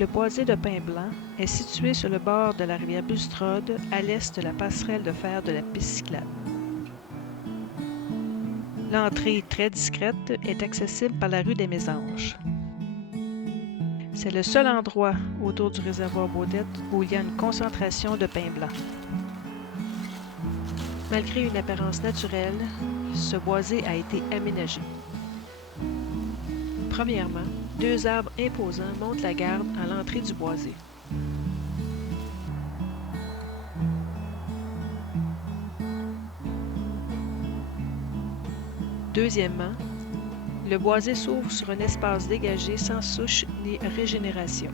Le boisé de pin blanc est situé sur le bord de la rivière Bulstrode, à l'est de la passerelle de fer de la piste cyclable. L'entrée, très discrète, est accessible par la rue des Mésanges. C'est le seul endroit autour du réservoir Baudette où il y a une concentration de pin blanc. Malgré une apparence naturelle, ce boisé a été aménagé. Premièrement, 2 arbres imposants montent la garde à l'entrée du boisé. Deuxièmement, le boisé s'ouvre sur un espace dégagé sans souche ni régénération.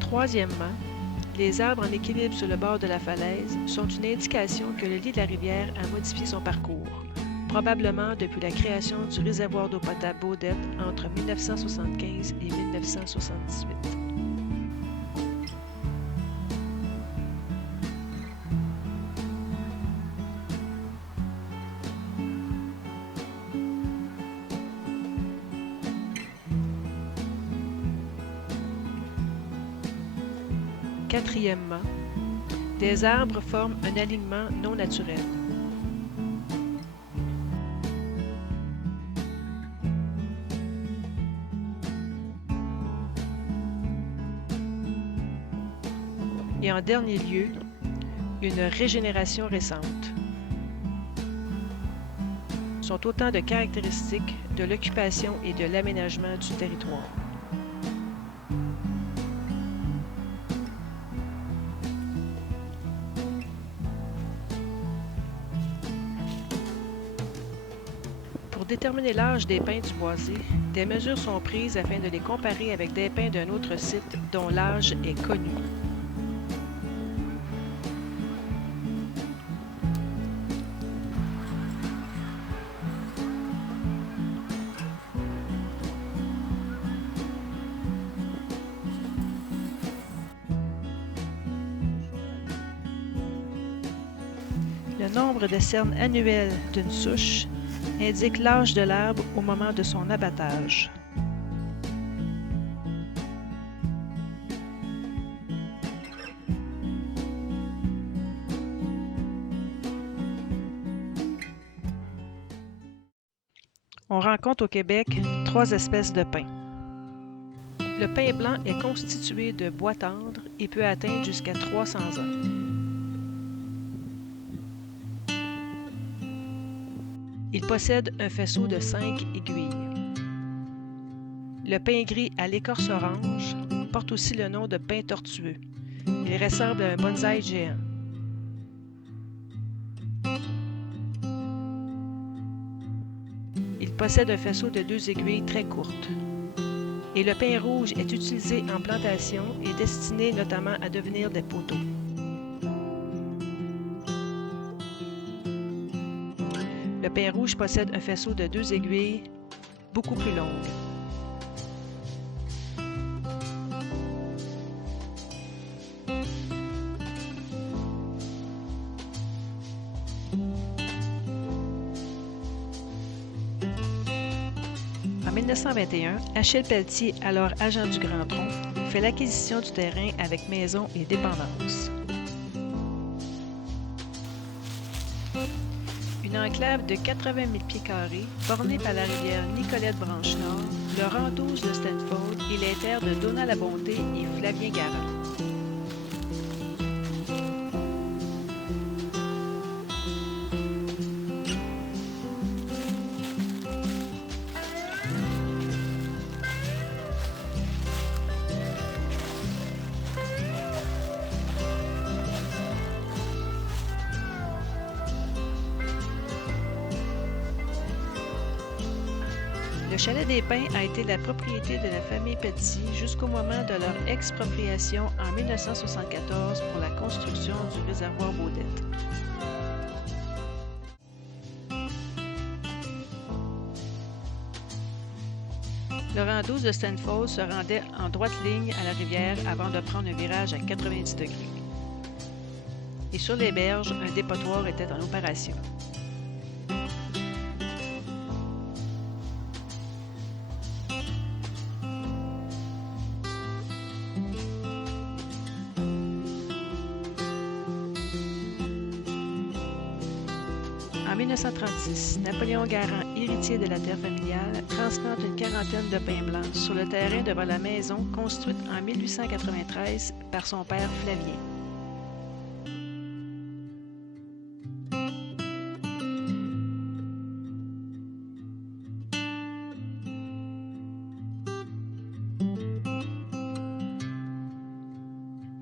Troisièmement, les arbres en équilibre sur le bord de la falaise sont une indication que le lit de la rivière a modifié son parcours, probablement depuis la création du réservoir d'eau potable Baudette entre 1975 et 1978. Quatrièmement, des arbres forment un alignement non naturel. Et en dernier lieu, une régénération récente. Sont autant de caractéristiques de l'occupation et de l'aménagement du territoire. Pour déterminer l'âge des pins du boisé, des mesures sont prises afin de les comparer avec des pins d'un autre site dont l'âge est connu. Le nombre de cernes annuelles d'une souche indique l'âge de l'arbre au moment de son abattage. On rencontre au Québec 3 espèces de pins. Le pin blanc est constitué de bois tendre et peut atteindre jusqu'à 300 ans. Il possède un faisceau de 5 aiguilles. Le pin gris à l'écorce orange porte aussi le nom de pin tortueux. Il ressemble à un bonsaï géant. Il possède un faisceau de 2 aiguilles très courtes. Et le pin rouge est utilisé en plantation et destiné notamment à devenir des poteaux. Le pin rouge possède un faisceau de 2 aiguilles beaucoup plus longues. En 1921, Achille Pelletier, alors agent du Grand Tronc, fait l'acquisition du terrain avec maison et dépendance. Une enclave de 80 000 pieds carrés, bornée par la rivière Nicolette-Branche-Nord, le rang 12 de Stanford et les terres de Donat la Bonté et Flavien Garand. Le chalet des Pins a été la propriété de la famille Pelletier jusqu'au moment de leur expropriation en 1974 pour la construction du réservoir Baudette. Le rang 12 de Stanford se rendait en droite ligne à la rivière avant de prendre un virage à 90 degrés. Et sur les berges, un dépotoir était en opération. En 1936, Napoléon Garand, héritier de la terre familiale, transplante une quarantaine de pins blancs sur le terrain devant la maison construite en 1893 par son père Flavien.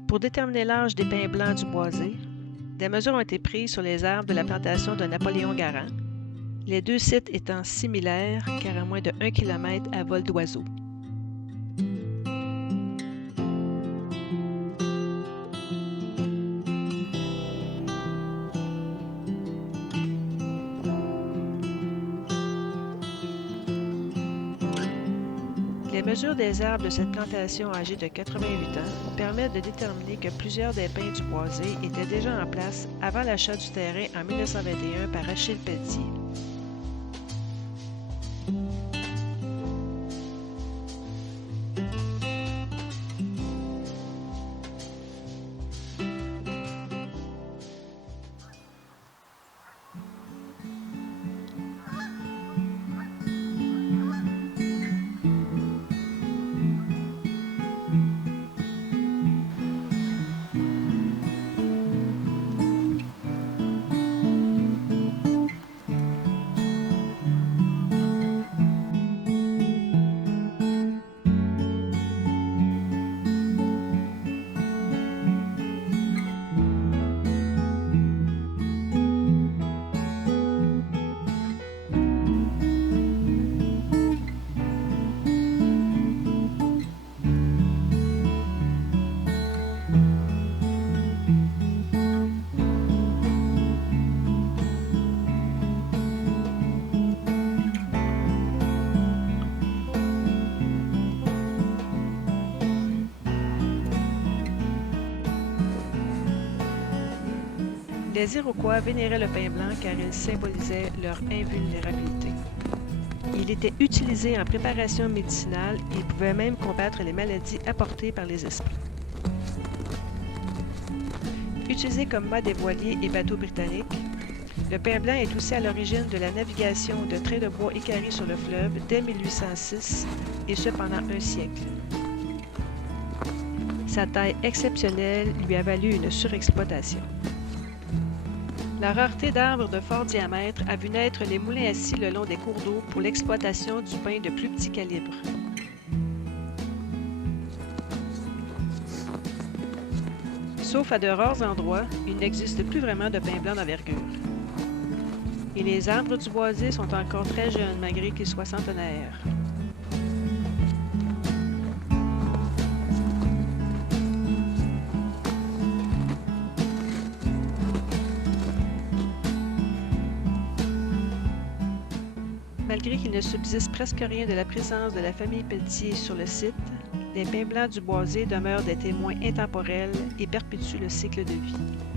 Pour déterminer l'âge des pins blancs du boisé, des mesures ont été prises sur les arbres de la plantation de Napoléon Garand, les deux sites étant similaires car à moins de 1 km à vol d'oiseau. Les mesures des arbres de cette plantation âgée de 88 ans permettent de déterminer que plusieurs des pins du boisé étaient déjà en place avant l'achat du terrain en 1921 par Achille Pelletier. Les Iroquois vénéraient le pin blanc car il symbolisait leur invulnérabilité. Il était utilisé en préparation médicinale et pouvait même combattre les maladies apportées par les esprits. Utilisé comme mât des voiliers et bateaux britanniques, le pin blanc est aussi à l'origine de la navigation de trains de bois équarris sur le fleuve dès 1806 et ce pendant un siècle. Sa taille exceptionnelle lui a valu une surexploitation. La rareté d'arbres de fort diamètre a vu naître les moulins assis le long des cours d'eau pour l'exploitation du pin de plus petit calibre. Sauf à de rares endroits, il n'existe plus vraiment de pin blanc d'envergure. Et les arbres du boisé sont encore très jeunes malgré qu'ils soient centenaires. Malgré qu'il ne subsiste presque rien de la présence de la famille Pelletier sur le site, les pins blancs du boisé demeurent des témoins intemporels et perpétuent le cycle de vie.